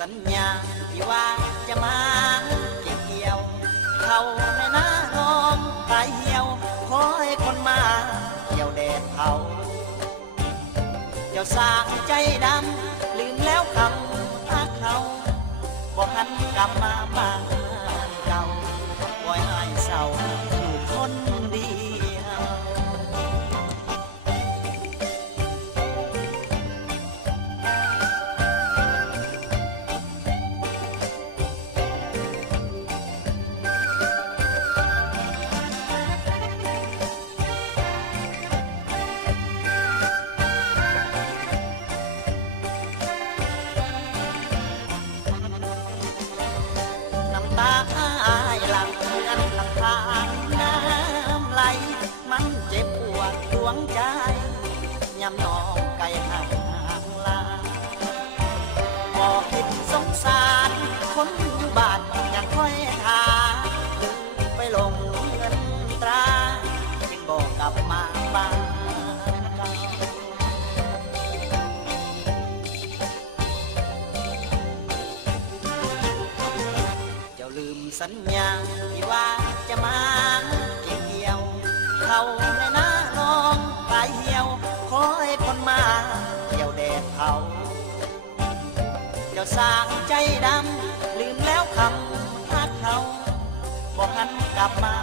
สัญญาที่ว่าจะมาเก็บเกี่ยวเขาในหน้าน้องตายเหี่ยวขอให้คนมาเกี่ยวแดดเผาเจ้าสร้างใจดำลืมแล้วคำทักเขาบอกหันกลับมาบ้านเก่าบ่อยให้เศร้าอยู่คนเดียว ตาอายหลังเหมือนหลังทางน้ำไหลมันเจ็บปวดดวงใจยำนองไก่ห่างลาบอกคิดสงสารคนอยู่บ้านยังค่อยหาลืมไปลงเงินตราจึงบอกกลับมาบ้านเก่า เจ้าลืมสัญญาที่ว่าจะมาเก็บเกี่ยวเขาในหน้าน้องตายเหี่ยวขอให้คนมาเกี่ยวแดดเผาเจ้าสร้างใจดำลืมแล้วคำทักเขาบอกหันกลับมา